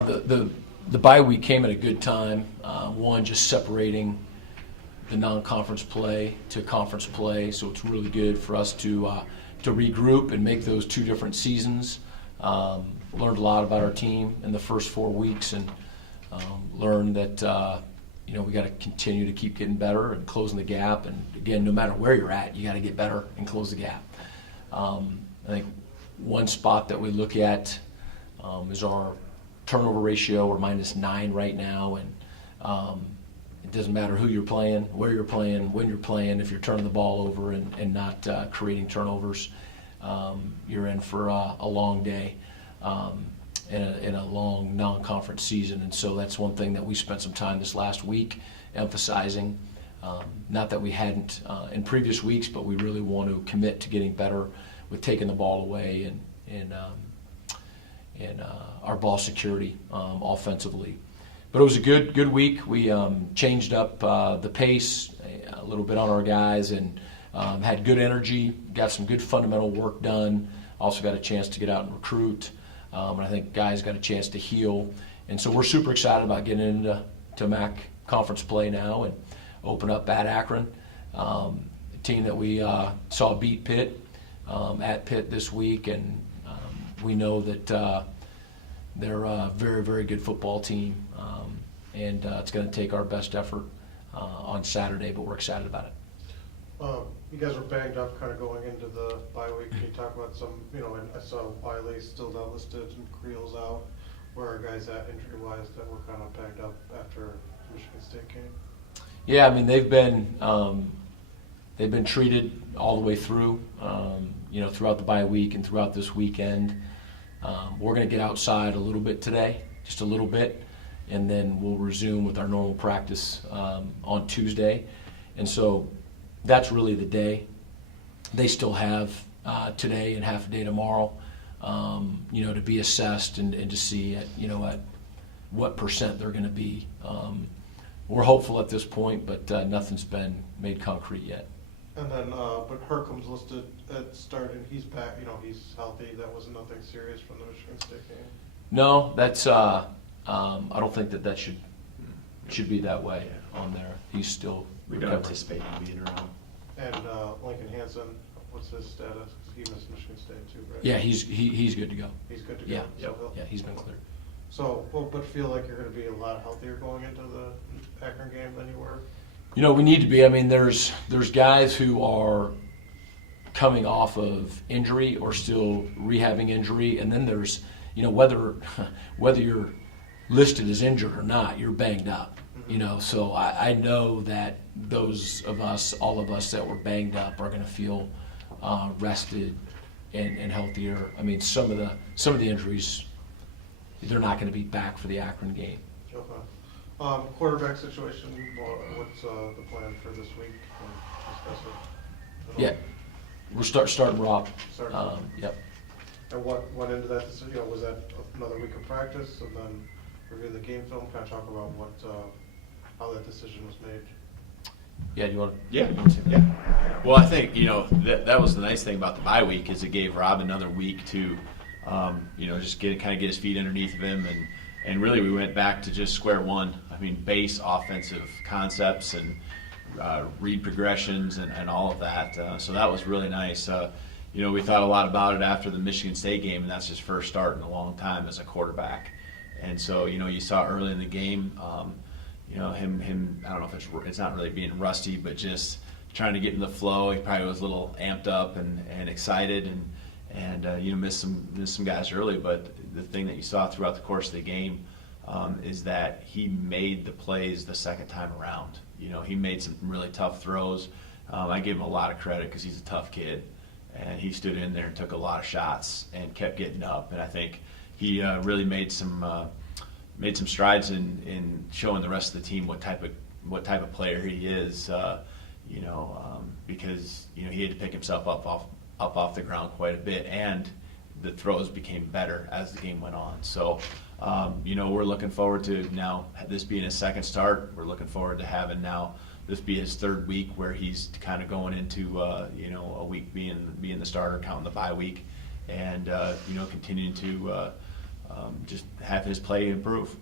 The bye week came at a good time. One, just separating the non-conference play to conference play, so it's really good for us to regroup and make those two different seasons. Learned a lot about our team in the first 4 weeks, and learned that we got to continue to keep getting better and closing the gap. And again, no matter where you're at, you got to get better and close the gap. I think one spot that we look at is our turnover ratio. We're -9 right now, and it doesn't matter who you're playing, where you're playing, when you're playing. If you're turning the ball over and not creating turnovers, you're in for a long day in a long non-conference season. And so that's one thing that we spent some time this last week emphasizing. Not that we hadn't in previous weeks, but we really want to commit to getting better with taking the ball away and our ball security offensively. But it was a good week. We changed up the pace a little bit on our guys and had good energy, got some good fundamental work done, also got a chance to get out and recruit, and I think guys got a chance to heal. And so we're super excited about getting into MAC conference play now and open up at Akron, a team that we saw beat Pitt at Pitt this week, and we know that they're a very, very good football team, and it's going to take our best effort on Saturday, but we're excited about it. You guys were banged up kind of going into the bye week. Can you talk about some, and I saw Wiley's still not listed and Creel's out. Where are guys at injury-wise that were kind of banged up after the Michigan State game? Yeah, I mean, they've been treated all the way through, throughout the bye week and throughout this weekend. We're going to get outside a little bit today, just a little bit, and then we'll resume with our normal practice on Tuesday. And so that's really the day. They still have today and half a day tomorrow, to be assessed and to see at what percent they're going to be. We're hopeful at this point, but nothing's been made concrete yet. And then, but Hercom's listed at start, and he's back. He's healthy. That was nothing serious from the Michigan State game. No, that's. I don't think that should be that way on there. He's still. We don't anticipate him being around. And Lincoln Hansen, what's his status? He missed Michigan State too, right? Yeah, he's good to go. He's good to go. Yeah, So yeah, he's been cleared. So, but feel like you're going to be a lot healthier going into the Akron game than you were? We need to be. I mean, there's guys who are coming off of injury or still rehabbing injury, and then there's, whether you're listed as injured or not, you're banged up. So I know that those of us, all of us that were banged up, are going to feel rested and healthier. I mean, some of the injuries, they're not going to be back for the Akron game. Okay. Quarterback situation, what's the plan for this week? Discuss it. Yeah, we're starting Rob. Yep. And what went into that decision? Was that another week of practice and then review the game film? Kind of talk about how that decision was made. Yeah, do you want to? Yeah. Well, I think that was the nice thing about the bye week is it gave Rob another week to, just get his feet underneath of him, and really we went back to just square one. I mean, base offensive concepts and read progressions and all of that. So that was really nice. We thought a lot about it after the Michigan State game, and that's his first start in a long time as a quarterback. And so you saw early in the game. Him. I don't know if it's not really being rusty, but just trying to get in the flow. He probably was a little amped up and excited, and missed some guys early. But the thing that you saw throughout the course of the game is that he made the plays the second time around. He made some really tough throws. I give him a lot of credit because he's a tough kid, and he stood in there and took a lot of shots and kept getting up. And I think he really made some strides in showing the rest of the team what type of player he is. Because he had to pick himself up off the ground quite a bit, and the throws became better as the game went on. So, we're looking forward to now this being his second start. We're looking forward to having now this be his third week where he's kind of going into a week being the starter, counting the bye week, and continuing to just have his play improve.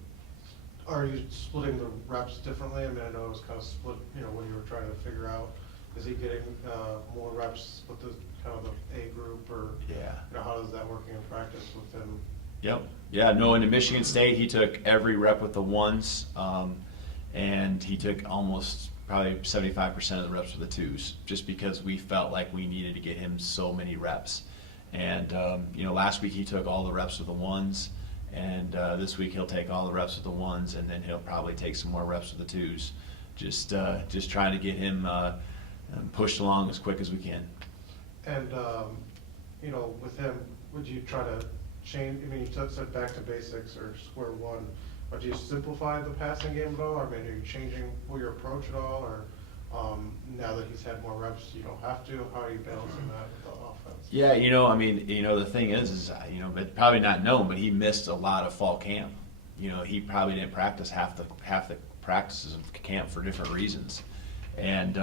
Are you splitting the reps differently? I mean, I know it was kind of split, when you were trying to figure out, is he getting more reps with the kind of the A group, or how is that working in practice with him? Yep. Yeah, no, in Michigan State, he took every rep with the ones, and he took almost probably 75% of the reps with the twos, just because we felt like we needed to get him so many reps. And, last week he took all the reps with the ones, and this week he'll take all the reps with the ones, and then he'll probably take some more reps with the twos. Just trying to get him pushed along as quick as we can. And, with him, would you try to change, I mean, you said back to basics or square one, but do you simplify the passing game at all? I mean, are you changing your approach at all, or now that he's had more reps, you don't have to? How are you balancing that with the offense? Yeah, the thing is, it's probably not known, but he missed a lot of fall camp. He probably didn't practice half the practices of camp for different reasons. And,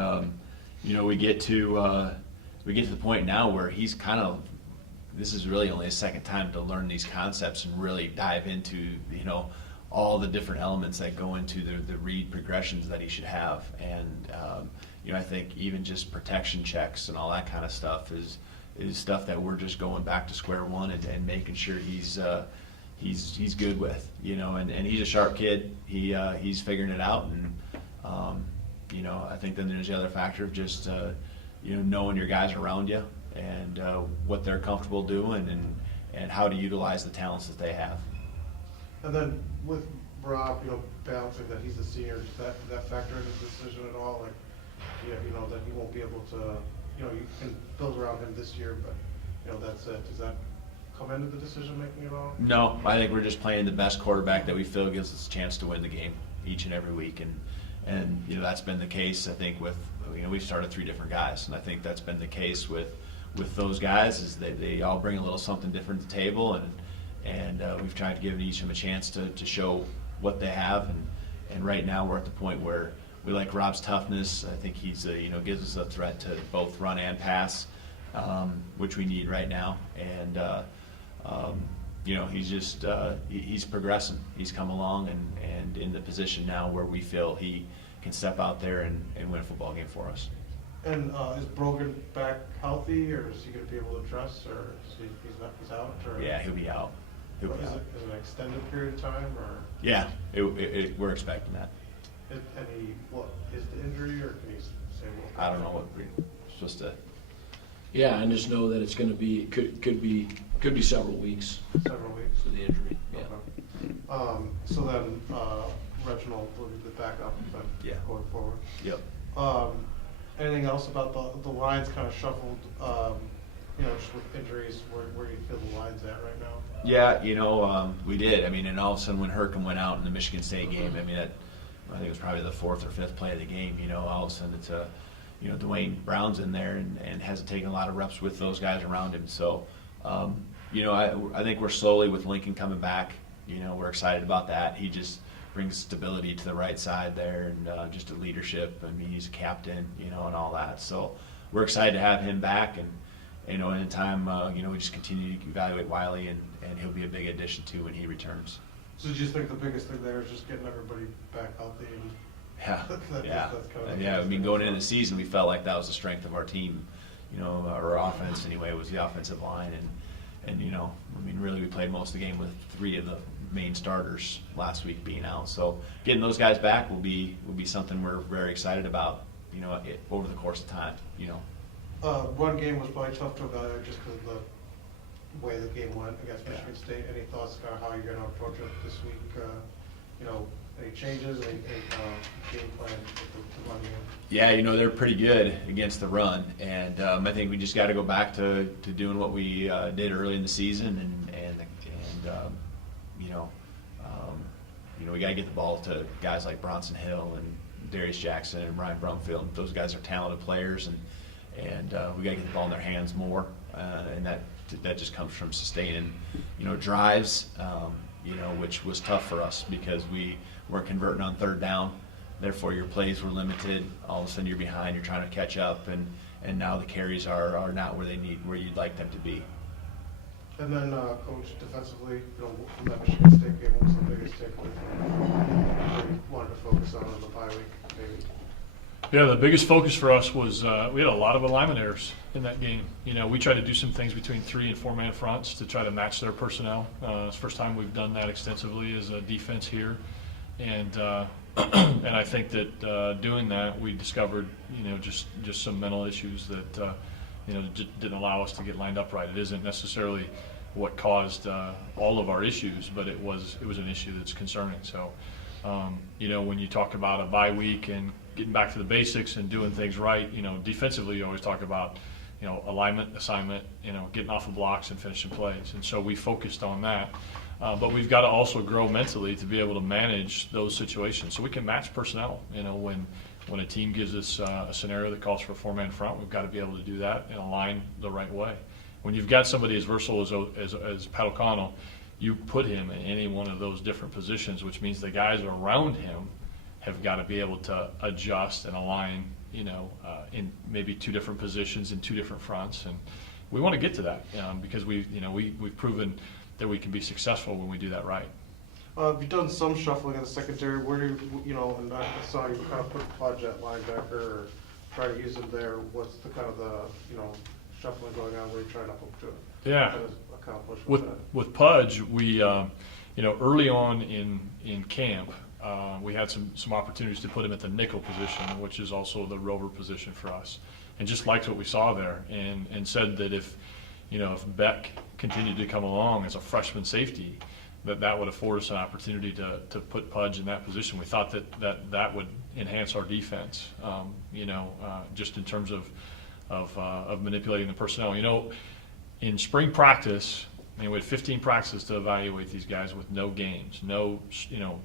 we get to the point now where he's this is really only his second time to learn these concepts and really dive into, all the different elements that go into the read progressions that he should have. And, I think even just protection checks and all that kind of stuff is stuff that we're just going back to square one and making sure he's good with, and he's a sharp kid. He's figuring it out. And, I think then there's the other factor of just, knowing your guys around you and what they're comfortable doing and how to utilize the talents that they have. And then with Rob, balancing that he's a senior, does that factor into the decision at all? Like, that he won't be able to, you can build around him this year, but, that's it. Does that come into the decision making at all? No, I think we're just playing the best quarterback that we feel gives us a chance to win the game each and every week. And that's been the case, I think, with, we've started 3 different guys, and I think that's been the case with those guys, is they all bring a little something different to the table, and we've tried to give each of them a chance to show what they have, and right now we're at the point where we like Rob's toughness. I think he's gives us a threat to both run and pass, which we need right now, and he's just he's progressing. He's come along and in the position now where we feel he can step out there and win a football game for us. And is Brogan back healthy, or is he going to be able to dress, or he's out? Or? Yeah, he'll be out. Is it an extended period of time, or? Yeah, we're expecting that. What is the injury, or can you say what? I don't know what we're supposed to. Yeah, I just know that it's going to be could be several weeks. Several weeks for the injury. Yeah. Okay. So then Reginald will be the backup, but going forward. Yep. Anything else about the lines kind of shuffled? Just with injuries, where do you feel the line's at right now? Yeah, we did. I mean, and all of a sudden when Hercom went out in the Michigan State game, I mean, I think it was probably the 4th or 5th play of the game. All of a sudden it's Dwayne Brown's in there and hasn't taken a lot of reps with those guys around him. So, I think we're slowly, with Lincoln coming back, we're excited about that. He just brings stability to the right side there, and just a leadership. I mean, he's a captain, and all that. So we're excited to have him back, and in time, we just continue to evaluate Wiley, and he'll be a big addition too when he returns. So do you think the biggest thing there is just getting everybody back healthy? Yeah. I mean, going into the season, we felt like that was the strength of our team. Our offense anyway was the offensive line, and I mean, really we played most of the game with 3 of the main starters last week being out. So getting those guys back will be something we're very excited about. Over the course of time. One game was probably tough to evaluate just because of the way the game went against Michigan State. Any thoughts about how you're going to approach it this week? Any changes, any game plan with the run game? Yeah, they're pretty good against the run, and I think we just got to go back to doing what we did early in the season, and we got to get the ball to guys like Bronson Hill and Darius Jackson and Ryan Brumfield. Those guys are talented players, and we got to get the ball in their hands more, and that just comes from sustaining, drives, which was tough for us because we weren't converting on 3rd down. Therefore, your plays were limited. All of a sudden, you're behind. You're trying to catch up, and now the carries are not where you'd like them to be. And then, Coach, defensively, you know, from that Michigan State game, what was the biggest takeaway that you wanted to focus on the bye week, maybe? Yeah, the biggest focus for us was we had a lot of alignment errors in that game. You know, we tried to do some things between 3- and 4-man fronts to try to match their personnel. It's the first time we've done that extensively as a defense here. And and I think that doing that, we discovered, you know, just some mental issues that, you know, didn't allow us to get lined up right. It isn't necessarily what caused all of our issues, but it was an issue that's concerning. So, you know, when you talk about a bye week and getting back to the basics and doing things right, you know, defensively you always talk about, you know, alignment, assignment, you know, getting off of blocks and finishing plays. And so we focused on that. But we've got to also grow mentally to be able to manage those situations. So we can match personnel. You know, when a team gives us a scenario that calls for a 4-man front, we've got to be able to do that and align the right way. When you've got somebody as versatile as Pat O'Connell, you put him in any one of those different positions, which means the guys around him have got to be able to adjust and align, you know, in maybe 2 different positions in 2 different fronts. And we want to get to that because we've proven that we can be successful when we do that right. You've done some shuffling in the secondary. Where do you know, and I saw you kind of put Pudge at linebacker or try to use him there. What's the kind of you know, shuffling going on? What are you trying to hope to Yeah. accomplish With Pudge, we, you know, early on in camp, we had some opportunities to put him at the nickel position, which is also the rover position for us, and just liked what we saw there, and said that if Beck continued to come along as a freshman safety, that would afford us an opportunity to put Pudge in that position. We thought that would enhance our defense, just in terms of manipulating the personnel. You know, in spring practice, we had 15 practices to evaluate these guys with no games, no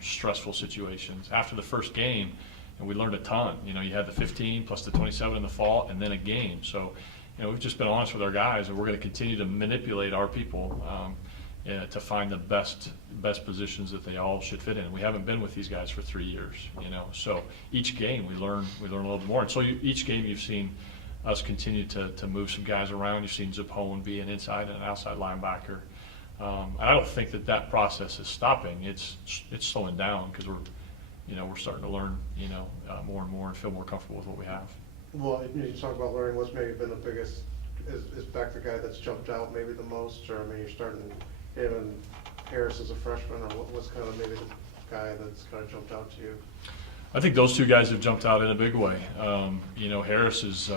stressful situations. After the first game, and we learned a ton. You know, you had the 15 plus the 27 in the fall, and then a game. So, we've just been honest with our guys, and we're going to continue to manipulate our people to find the best positions that they all should fit in. We haven't been with these guys for 3 years, so each game we learn a little bit more. And so each game you've seen us continue to move some guys around. You've seen Zapone be an inside and an outside linebacker. I don't think that process is stopping. It's slowing down because we're starting to learn more and more and feel more comfortable with what we have. Well, you talk about learning. What's maybe been the biggest? Is Beck the guy that's jumped out maybe the most? Or I mean, you're starting him and Harris as a freshman, or what's kind of maybe the guy that's kind of jumped out to you? I think those 2 guys have jumped out in a big way. Harris is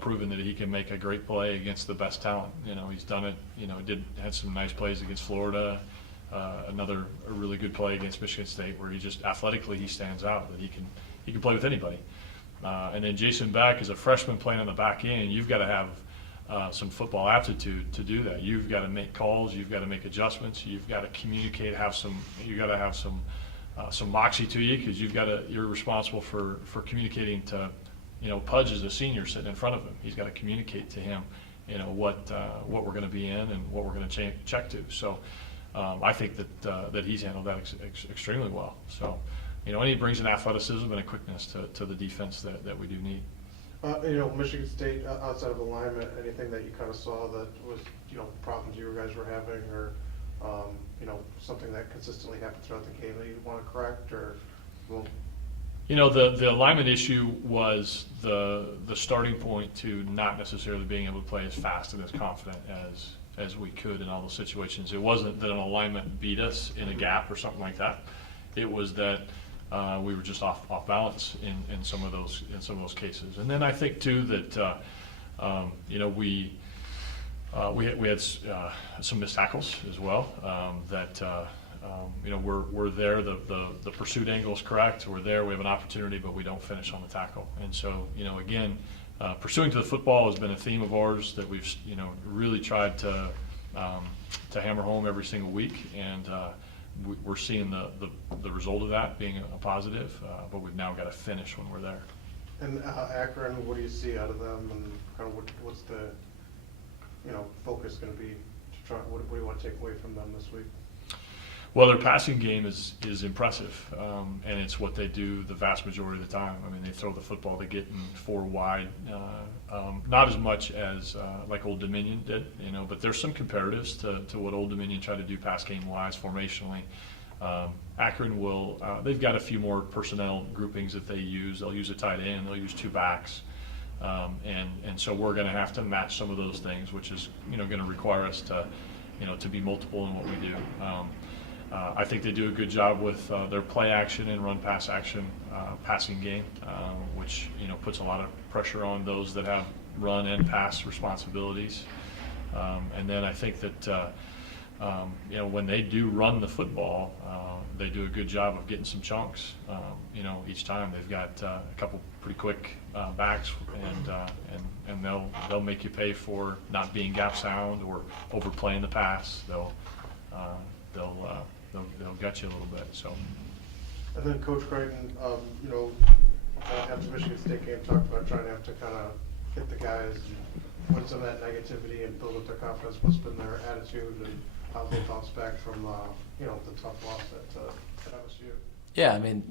proven that he can make a great play against the best talent. He's done it. Had some nice plays against Florida. A really good play against Michigan State, where he just athletically he stands out. That he can play with anybody. And then Jason Beck is a freshman playing on the back end. You've got to have some football aptitude to do that. You've got to make calls. You've got to make adjustments. You've got to communicate. You got to have some moxie to you, because you're responsible for communicating to, Pudge is a senior sitting in front of him. He's got to communicate to him, what we're going to be in and what we're going to check to. So I think that he's handled that extremely well. So, and he brings an athleticism and a quickness to the defense that we do need. Michigan State, outside of alignment, anything that you kind of saw that was, problems you guys were having, or, something that consistently happened throughout the game that you want to correct, or? Well, the alignment issue was the starting point to not necessarily being able to play as fast and as confident as we could in all those situations. It wasn't that an alignment beat us in a gap or something like that. It was that we were just off balance in some of those cases. And then I think too that we had some missed tackles as well. We're there. The pursuit angle is correct. We're there. We have an opportunity, but we don't finish on the tackle. And so again, pursuing to the football has been a theme of ours that we've really tried to hammer home every single week, and we're seeing the result of that being a positive, but we've now got to finish when we're there. And Akron, what do you see out of them, and kind of what's the focus going to be to try? What do you want to take away from them this week? Well, their passing game is impressive, and it's what they do the vast majority of the time. I mean, they throw the football, they get in 4 wide, not as much as like Old Dominion did, but there's some comparatives to what Old Dominion tried to do pass game wise, formationally. Akron will, they've got a few more personnel groupings that they use. They'll use a tight end, they'll use 2 backs, and so we're going to have to match some of those things, which is going to require us to be multiple in what we do. I think they do a good job with their play action and run pass action passing game, which puts a lot of pressure on those that have run and pass responsibilities. And then I think that when they do run the football, they do a good job of getting some chunks. Each time they've got a couple pretty quick backs, and they'll make you pay for not being gap sound or overplaying the pass. They'll gut you a little bit. So. And then Coach Creighton, after Michigan State game, talked about trying to have to kind of hit the guys, and win some of that negativity and build up their confidence. What's been their attitude and how they bounce back from the tough loss at MSU? Yeah, I mean,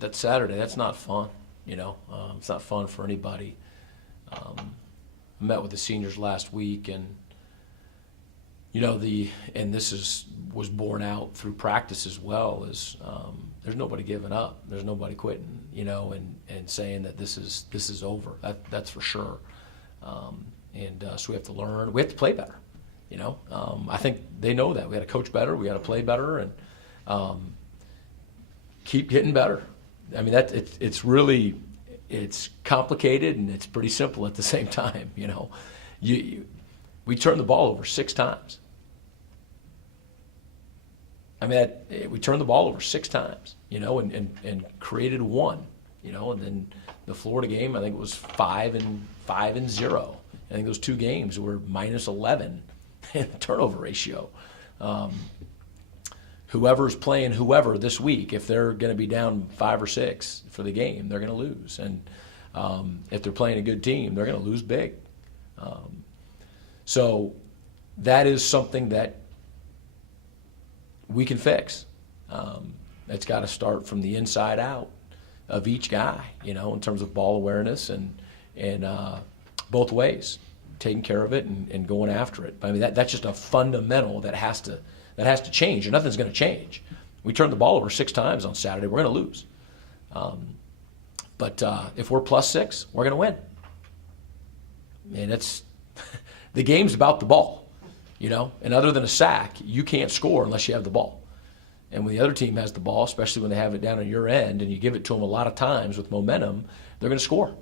that Saturday, that's not fun. It's not fun for anybody. I met with the seniors last week, and this was borne out through practice as well, is there's nobody giving up, there's nobody quitting, and saying that this is over. That's for sure. So we have to learn, we have to play better. I think they know that we got to coach better, we got to play better, and keep getting better. I mean, it's complicated and it's pretty simple at the same time. We turned the ball over 6 times. I mean, we turned the ball over 6 times, and created 1, and then the Florida game, I think it was 5-0. I think those 2 games were -11 in the turnover ratio. Whoever's playing whoever this week, if they're going to be down 5 or 6 for the game, they're going to lose. And if they're playing a good team, they're going to lose big. So that is something that we can fix. It's got to start from the inside out of each guy, in terms of ball awareness and both ways, taking care of it and going after it. I mean, that's just a fundamental that has to change, or nothing's going to change. We turned the ball over 6 times on Saturday, we're going to lose. But if we're +6, we're going to win. And it's the game's about the ball, and other than a sack, you can't score unless you have the ball. And when the other team has the ball, especially when they have it down on your end and you give it to them a lot of times with momentum, they're going to score.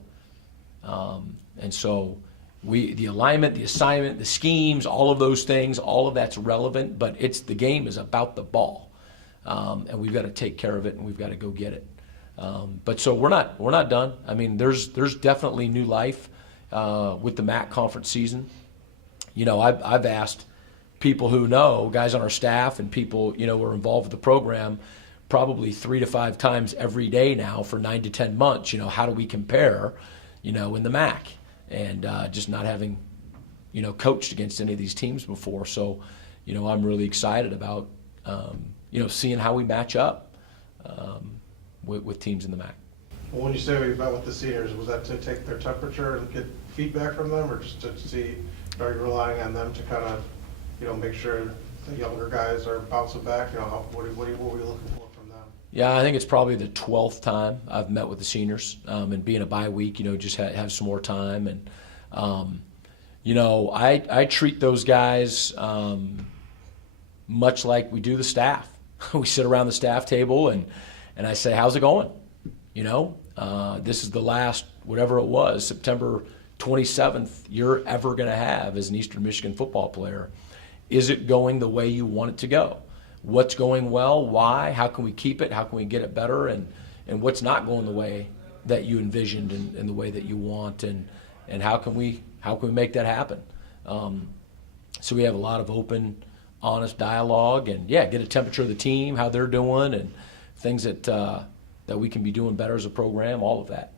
And so the alignment, the assignment, the schemes, all of those things, all of that's relevant, but the game is about the ball. And we've got to take care of it, and we've got to go get it. But so we're not done. I mean, there's definitely new life with the MAC conference season. I've asked people who know, guys on our staff and people, who are involved with the program, probably 3 to 5 times every day now for 9 to 10 months, how do we compare, in the MAC? And just not having, coached against any of these teams before. So, I'm really excited about, seeing how we match up with teams in the MAC. Well, when you say we met with the seniors, was that to take their temperature and get feedback from them, or just to see, are you relying on them to kind of, make sure the younger guys are bouncing back? What are we looking for from them? Yeah, I think it's probably the 12th time I've met with the seniors, and being a bye week, just have some more time. And, I treat those guys much like we do the staff. We sit around the staff table and I say, how's it going? This is the last, whatever it was, September 27th you're ever going to have as an Eastern Michigan football player. Is it going the way you want it to go? What's going well? Why? How can we keep it? How can we get it better? And what's not going the way that you envisioned and the way that you want? And how can we make that happen? So we have a lot of open, honest dialogue, and get a temperature of the team, how they're doing, and things that we can be doing better as a program. All of that.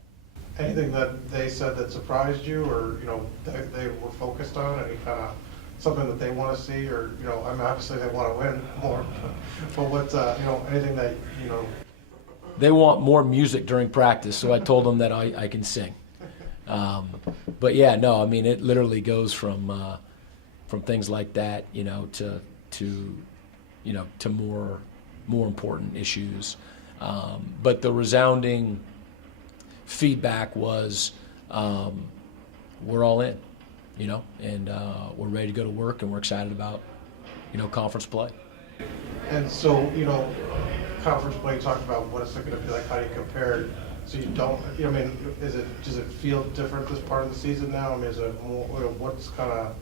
Anything that they said that surprised you, or they were focused on? Any kind of something that they want to see, or, you know, I mean, obviously they want to win more, but what's, you know, anything that, you know, They want more music during practice, so I told them that I can sing. But yeah, no, I mean, it literally goes from things like that, you know, to you know, to more important issues. But the resounding feedback was, we're all in, you know, and we're ready to go to work, and we're excited about, you know, conference play. and so, you know, conference play, you talked about what it's going to be like, how do you compare it? So you don't, you know, I mean, does it feel different this part of the season now? I mean, is it more, you know, what's kind of,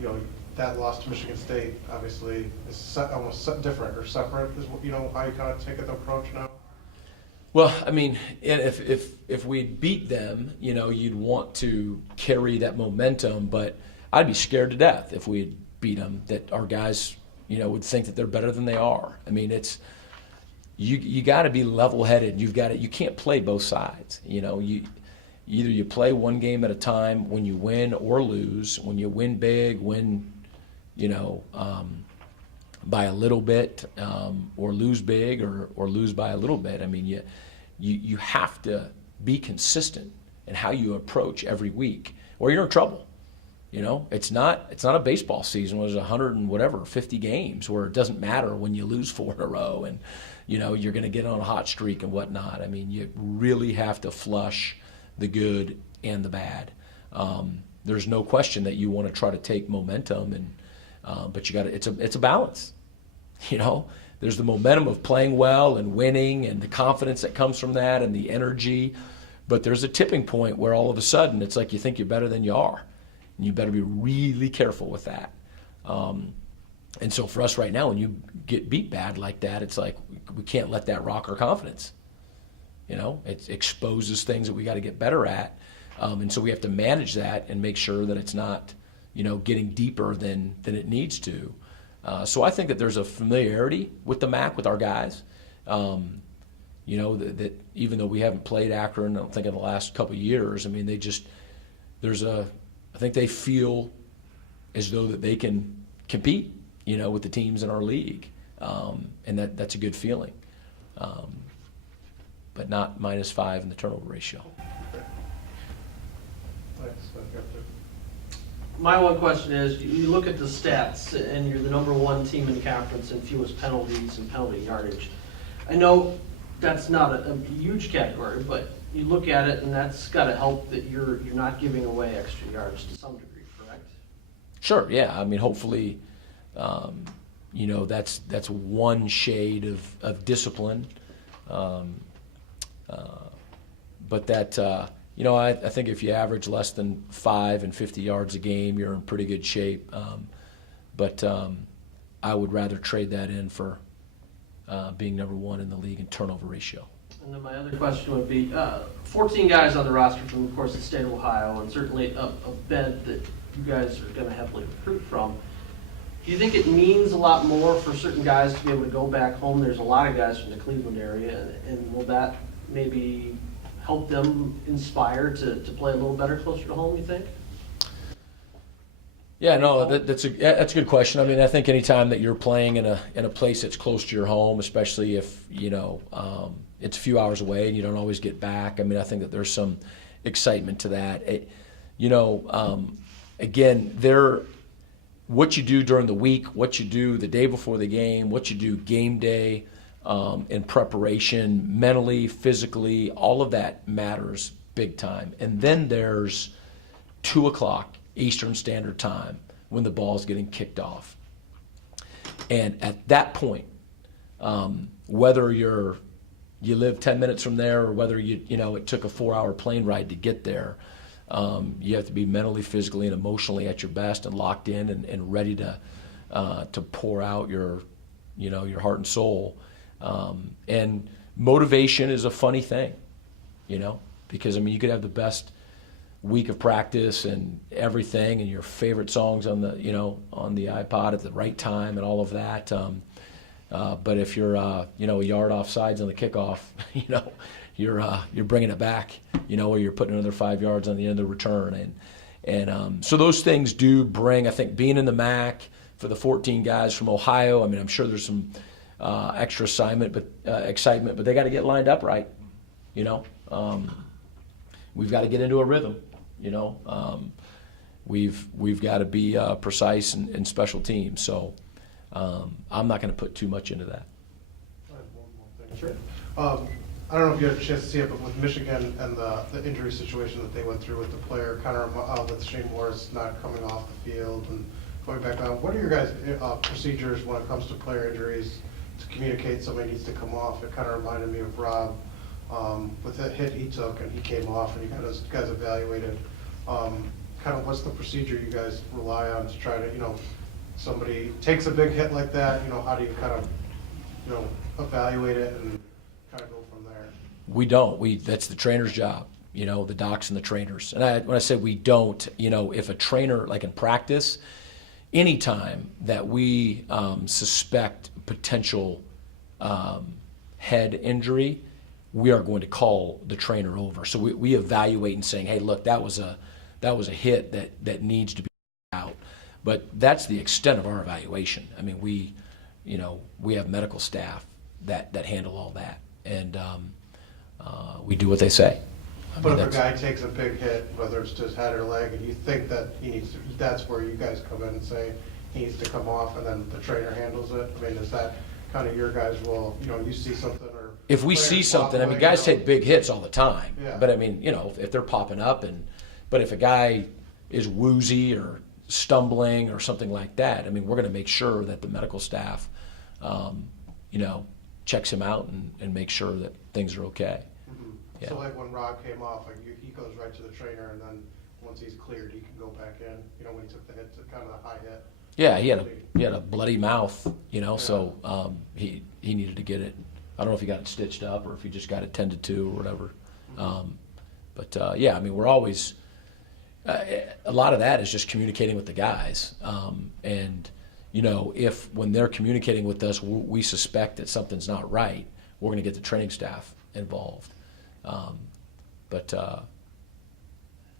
you know, that loss to Michigan State obviously is almost different or separate, is what, you know, how you kind of take an approach now? Well, I mean, if we beat them, you know, you'd want to carry that momentum, but I'd be scared to death if we beat them, that our guys, you know, would think that they're better than they are. I mean, it's you got to be level-headed. You can't play both sides. You know, either you play one game at a time when you win or lose. When you win big, win, you know, by a little bit, or lose big, or lose by a little bit. I mean, you have to be consistent in how you approach every week, or you're in trouble. You know, it's not a baseball season where there's 100 and whatever 50 games where it doesn't matter when you lose 4 in a row, and you know you're going to get on a hot streak and whatnot. I mean, you really have to flush the good and the bad. There's no question that you want to try to take momentum, and but you got to. It's a balance. You know, there's the momentum of playing well and winning, and the confidence that comes from that, and the energy. But there's a tipping point where all of a sudden it's like you think you're better than you are. And you better be really careful with that. And so for us right now, when you get beat bad like that, it's like we can't let that rock our confidence. You know, it exposes things that we got to get better at. And so we have to manage that and make sure that it's not, you know, getting deeper than it needs to. So I think that there's a familiarity with the MAC, with our guys. You know, that even though we haven't played Akron, I don't think in the last couple of years, I mean, I think they feel as though that they can compete, you know, with the teams in our league, and that's a good feeling, but not -5 in the turnover ratio. Thanks. My one question is, you look at the stats, and you're the #1 team in conference in fewest penalties and penalty yardage. I know that's not a huge category, but you look at it, and that's got to help that you're not giving away extra yards to some degree, correct? Sure, yeah. I mean, hopefully, you know, that's one shade of discipline, but that you know, I think if you average less than 5 and 50 yards a game, you're in pretty good shape. But I would rather trade that in for being #1 in the league in turnover ratio. And then my other question would be, 14 guys on the roster from, of course, the state of Ohio, and certainly a bed that you guys are going to heavily recruit from. Do you think it means a lot more for certain guys to be able to go back home? There's a lot of guys from the Cleveland area, and will that maybe help them inspire to play a little better closer to home, you think? Yeah, no, that's a good question. I mean, I think anytime that you're playing in a place that's close to your home, especially if, you know, it's a few hours away and you don't always get back, I mean, I think that there's some excitement to that. You know, again, what you do during the week, what you do the day before the game, what you do game day, in preparation, mentally, physically, all of that matters big time. And then there's 2 o'clock Eastern Standard Time when the ball's getting kicked off. And at that point, whether you live 10 minutes from there or whether you know it took a 4-hour plane ride to get there, you have to be mentally, physically, and emotionally at your best and locked in and ready to pour out your heart and soul. And motivation is a funny thing, you know, because I mean you could have the best week of practice and everything, and your favorite songs on the iPod at the right time and all of that. But if you're a yard off sides on the kickoff, you know, you're bringing it back, you know, or you're putting another 5 yards on the end of the return, And so those things do bring, I think, being in the MAC for the 14 guys from Ohio. I mean, I'm sure there's some extra excitement, but they got to get lined up right. You know, we've got to get into a rhythm. You know, we've got to be precise in special teams. So I'm not going to put too much into that. I have one more thing. Sure. I don't know if you had a chance to see it, but with Michigan and the injury situation that they went through with the player, kind of with Shane Morris not coming off the field and going back on, what are your guys' procedures when it comes to player injuries to communicate somebody needs to come off? It kind of reminded me of Rob with that hit he took and he came off and you guys evaluated. Kind of what's the procedure you guys rely on to try to, you know, somebody takes a big hit like that, you know, how do you kind of, you know, evaluate it and kind of go from there? We don't. That's the trainer's job, you know, the docs and the trainers. And when I say we don't, you know, if a trainer, like in practice, anytime that we suspect potential head injury, we are going to call the trainer over. So we evaluate and saying, hey, look, that was a hit that needs to be out. But that's the extent of our evaluation. I mean, we have medical staff that handle all that, and we do what they say. But if a guy takes a big hit, whether it's to his head or leg, and you think that he needs to, that's where you guys come in and say he needs to come off, and then the trainer handles it? I mean, is that kind of your guys' will, you know, you see something or... If we see something, I mean, guys take big hits all the time. Yeah. But I mean, you know, if they're popping up, but if a guy is woozy or stumbling or something like that, I mean, we're going to make sure that the medical staff, you know, checks him out and make sure that things are okay. Mm-hmm. Yeah. So like when Rob came off, like he goes right to the trainer, and then once he's cleared, he can go back in. You know, when he took the hit, kind of the high hit. Yeah, he had a bloody mouth, you know, so he needed to get it. I don't know if he got it stitched up or if he just got it tended to or whatever. But yeah, I mean, we're always a lot of that is just communicating with the guys, and you know, if when they're communicating with us, we suspect that something's not right, we're going to get the training staff involved. But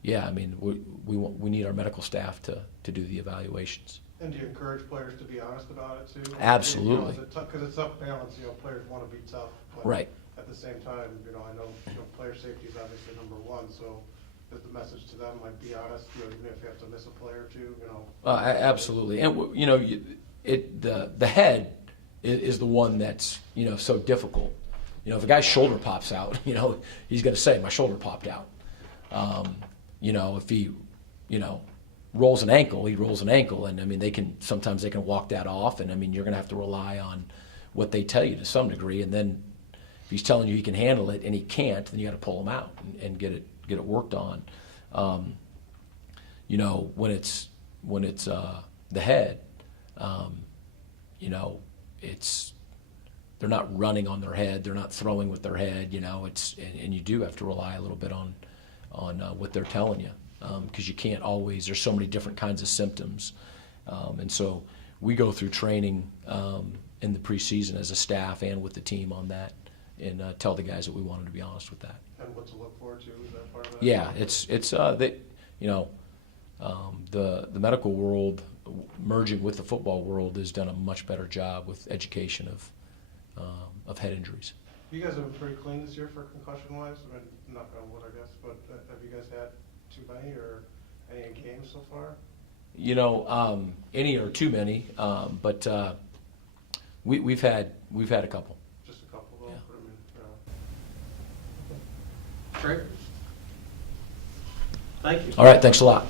yeah, I mean, we need our medical staff to do the evaluations. And do you encourage players to be honest about it too? Absolutely. Because it's tough balance. You know, players want to be tough, but Right. at the same time, you know, I know, you know, player safety is obviously number one. So, if the message to them, like, be honest, you know, even if you have to miss a player or two, you know. Absolutely, and you know, the head is the one that's, you know, so difficult. You know, if a guy's shoulder pops out, you know, he's going to say, my shoulder popped out. You know, if he, you know, rolls an ankle, he rolls an ankle, and I mean, sometimes they can walk that off, and I mean, you're going to have to rely on what they tell you to some degree, and then if he's telling you he can handle it and he can't, then you got to pull him out and get it worked on. You know, when it's the head, you know, they're not running on their head, they're not throwing with their head, you know, and you do have to rely a little bit on what they're telling you, because you can't always, there's so many different kinds of symptoms, and so we go through training in the preseason as a staff and with the team on that, and tell the guys that we want them to be honest with that. And what to look for too, is that part of that? Yeah, it's you know, the medical world merging with the football world has done a much better job with education of head injuries. You guys have been pretty clean this year for concussion wise. I mean, knock on wood, I guess, but have you guys had too many or any games so far? You know, any or too many, but we've had a couple. Just a couple though. Yeah. But I mean, you know. Trey? Thank you. All right, thanks a lot.